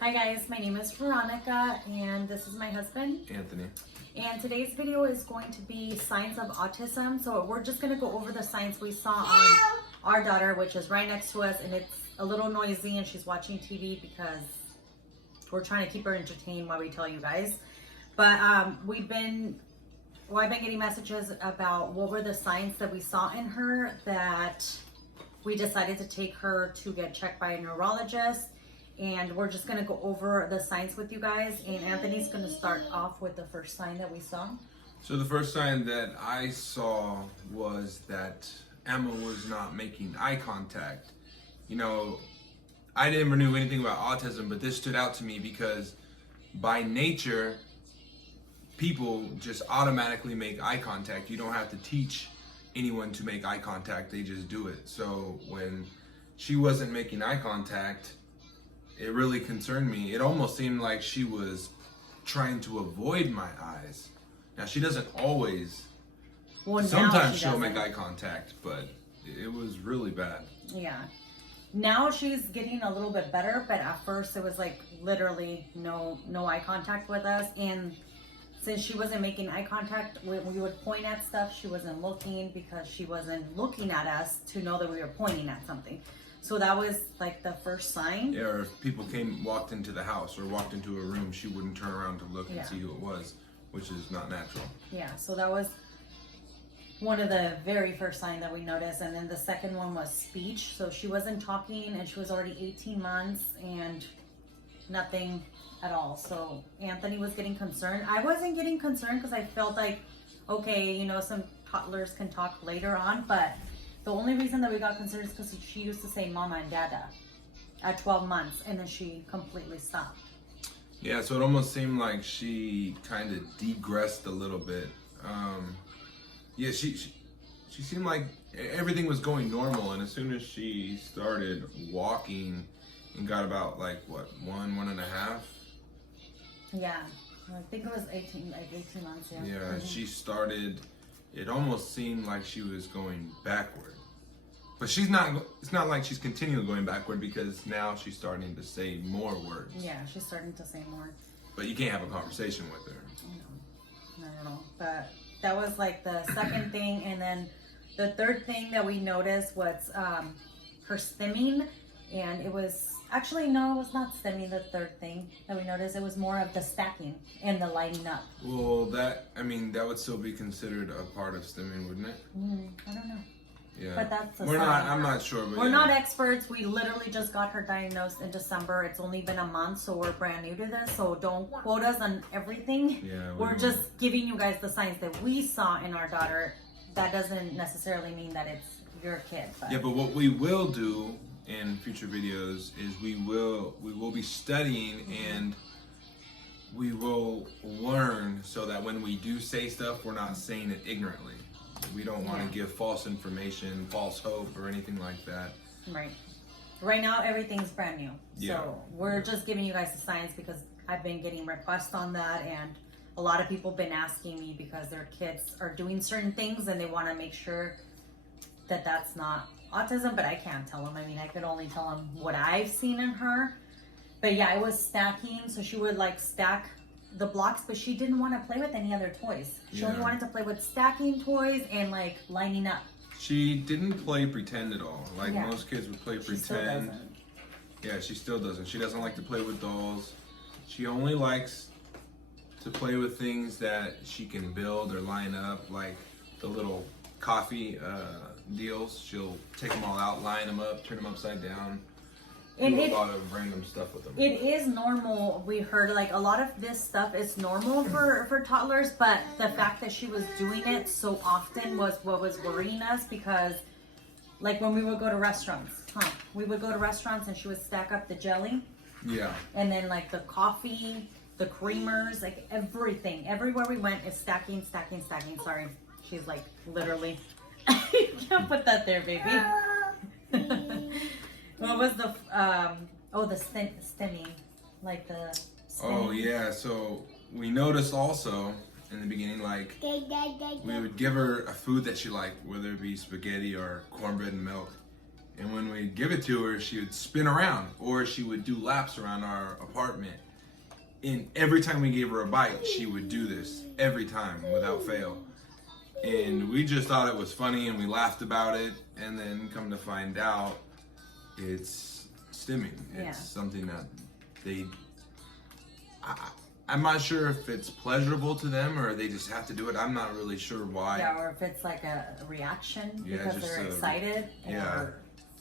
Hi guys, my name is Veronica and this is my husband, Anthony. And today's video is going to be signs of autism. So we're just going to go over the signs we saw on Our Daughter, which is right next to us, and it's a little noisy and she's watching TV because we're trying to keep her entertained while we tell you guys. But I've been getting messages about what were the signs that we saw in her that we decided to take her to get checked by a neurologist. And we're just gonna go over the signs with you guys. And Anthony's gonna start off with the first sign that we saw. So the first sign that I saw was that Emma was not making eye contact. You know, I never knew anything about autism, but this stood out to me because by nature, people just automatically make eye contact. You don't have to teach anyone to make eye contact, they just do it. So when she wasn't making eye contact, it really concerned me. It almost seemed like she was trying to avoid my eyes. Now she doesn't always. Well, sometimes she'll make eye contact, but it was really bad. Yeah. Now she's getting a little bit better, but at first it was like literally no eye contact with us. And since she wasn't making eye contact, when we would point at stuff, she wasn't looking because she wasn't looking at us to know that we were pointing at something. So that was like the first sign. Yeah, or if people walked into the house or walked into a room, she wouldn't turn around to look and see who it was, which is not natural. Yeah, so that was one of the very first signs that we noticed. And then the second one was speech. So she wasn't talking and she was already 18 months and nothing at all. So Anthony was getting concerned. I wasn't getting concerned because I felt like, okay, you know, some toddlers can talk later on, but the only reason that we got concerned is because she used to say mama and dada at 12 months and then she completely stopped. Yeah, so it almost seemed like she kind of degressed a little bit. Yeah, she seemed like everything was going normal, and as soon as she started walking and got about like what, one and a half? Yeah, I think it was 18 months. Yeah. Yeah, she started. It almost seemed like she was going backward, but she's not. It's not like she's continually going backward because now she's starting to say more words. Yeah, she's starting to say more. But you can't have a conversation with her. No, not at all. But that was like the second thing, and then the third thing that we noticed was her stimming, and it was actually no, it was not stimming. The third thing that we noticed, it was more of the stacking and the lining up. Well, that would still be considered a part of stimming, wouldn't it? I don't know. Yeah, but that's we're not. I'm not sure. But we're not experts. We literally just got her diagnosed in December. It's only been a month, so we're brand new to this. So don't quote us on everything. Yeah, we're just giving you guys the signs that we saw in our daughter. That doesn't necessarily mean that it's your kid. But. Yeah, but what we will do in future videos is we will be studying and we will learn so that when we do say stuff, we're not saying it ignorantly. We don't want to give false information, false hope, or anything like that. Right. Right now, everything's brand new. Yeah. So we're just giving you guys the signs because I've been getting requests on that, and a lot of people have been asking me because their kids are doing certain things and they want to make sure that that's not autism, but I can't tell them. I mean, I could only tell them what I've seen in her. But yeah, it was stacking. So she would like stack the blocks, but she didn't want to play with any other toys. She only wanted to play with stacking toys and like lining up. She didn't play pretend at all. Like most kids would play pretend. Still doesn't. Yeah, she still doesn't. She doesn't like to play with dolls. She only likes to play with things that she can build or line up, like the little coffee deals. She'll take them all out, line them up, turn them upside down. And do a lot of random stuff with them. It is normal. We heard like a lot of this stuff is normal for toddlers, but the fact that she was doing it so often was what was worrying us, because like when we would go to restaurants, we would go to restaurants and she would stack up the jelly. Yeah. And then like the coffee, the creamers, like everything. Everywhere we went is stacking. Sorry. She's like literally, you can't put that there, baby. What was the, the stimming, like the stimming. Oh yeah, so we noticed also in the beginning, like, we would give her a food that she liked, whether it be spaghetti or cornbread and milk, And when we'd give it to her, she would spin around, or she would do laps around our apartment. And every time we gave her a bite, she would do this every time without fail. And we just thought it was funny, and we laughed about it. And then come to find out, it's stimming. It's something that I'm not sure if it's pleasurable to them or they just have to do it. I'm not really sure why. Yeah, or if it's like a reaction because they're excited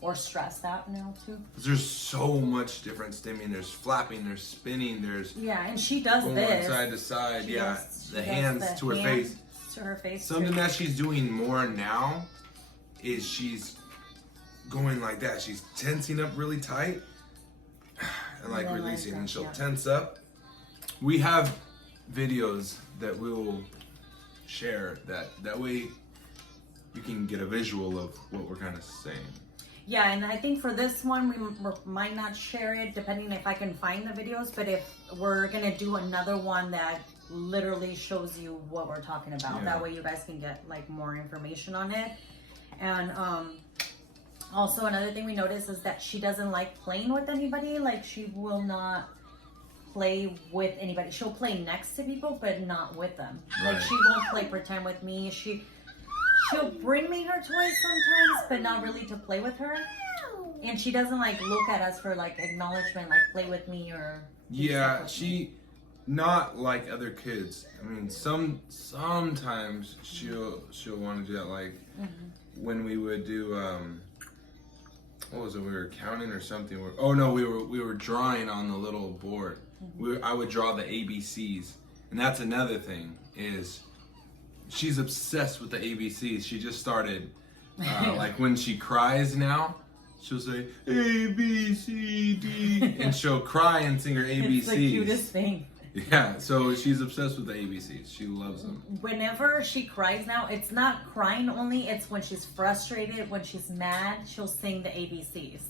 or stressed out now too. There's so much different stimming. There's flapping, there's spinning, there's and she does going this side to side. She does the hands to her face. To her face. Something that she's doing more now is she's going like that. She's tensing up really tight and like releasing, and she'll tense up. We have videos that we'll share that way you can get a visual of what we're kind of saying. Yeah, and I think for this one we might not share it depending if I can find the videos, but if we're gonna do another one that literally shows you what we're talking about, that way you guys can get like more information on it. And also another thing we noticed is that she doesn't like playing with anybody. Like she will not play with anybody. She'll play next to people, but not with them. Like she won't play pretend with me. She'll bring me her toys sometimes, but not really to play with her. And she doesn't like look at us for like acknowledgement, like play with me or she not like other kids. I mean, sometimes she'll want to do that. Like when we would do what was it? We were counting or something. We were drawing on the little board. I would draw the ABCs, and that's another thing is she's obsessed with the ABCs. She just started like when she cries now, she'll say A B C D, and she'll cry and sing her ABCs. It's the cutest thing. Yeah, so she's obsessed with the ABCs. She loves them. Whenever she cries now, it's not crying only, it's when she's frustrated, when she's mad, she'll sing the ABCs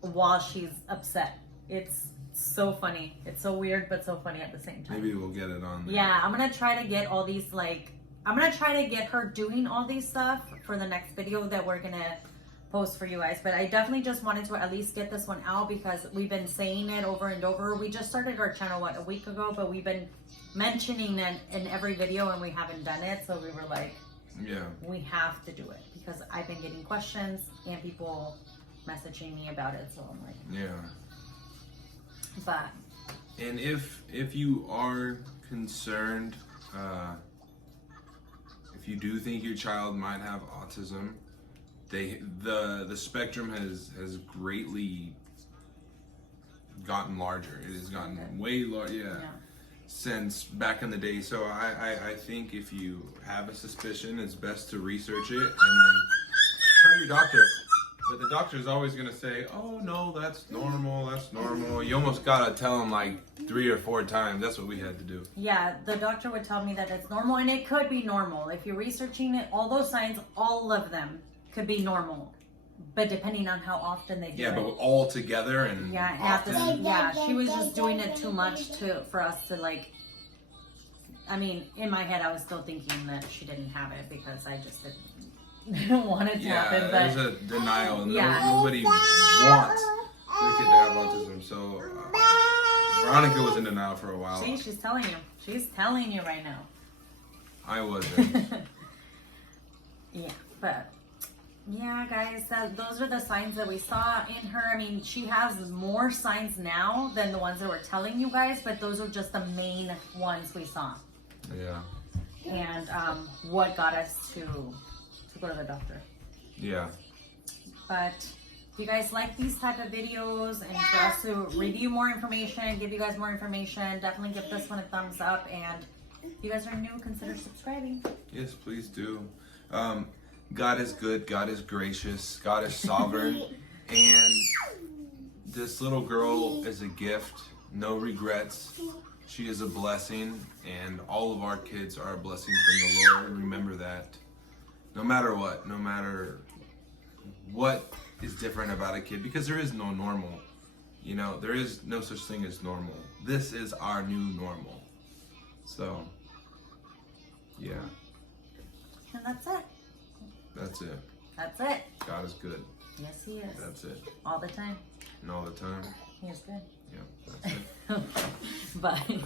while she's upset. It's so funny. It's so weird, but so funny at the same time. Maybe we'll get it on there. Yeah, I'm going to try to get all these, I'm going to try to get her doing all these stuff for the next video that we're going to post for you guys. But I definitely just wanted to at least get this one out because we've been saying it over and over. We just started our channel a week ago, but we've been mentioning it in every video and we haven't done it. So we were like, we have to do it because I've been getting questions and people messaging me about it. So I'm like, but and if you are concerned, if you do think your child might have autism, the spectrum has greatly gotten larger. It has gotten way larger, since back in the day. So I think if you have a suspicion, it's best to research it and then tell your doctor. But the doctor is always going to say, oh no, that's normal, that's normal. You almost got to tell them like 3 or 4 times. That's what we had to do. Yeah, the doctor would tell me that it's normal, and it could be normal. If you're researching it, all those signs, all of them could be normal, but depending on how often they do it. But all together and she was just doing it too much for us to like. I mean, in my head, I was still thinking that she didn't have it because I just didn't want it to happen. But there's a denial. Nobody wants their kid to have autism. So Veronica was in denial for a while. See, she's telling you. She's telling you right now. I wasn't. But yeah, guys, those are the signs that we saw in her. I mean, she has more signs now than the ones that we're telling you guys, but those are just the main ones we saw. Yeah. And what got us to go to the doctor. Yeah. But if you guys like these type of videos and for us to review more information, give you guys more information, definitely give this one a thumbs up. And if you guys are new, consider subscribing. Yes, please do. God is good, God is gracious, God is sovereign, and this little girl is a gift, no regrets. She is a blessing, and all of our kids are a blessing from the Lord. Remember that. No matter what is different about a kid, because there is no normal. You know, there is no such thing as normal. This is our new normal. So, yeah. And that's it. That's it. That's it. God is good. Yes, he is. That's it. All the time. And all the time. He is good. Yeah, that's it. Bye.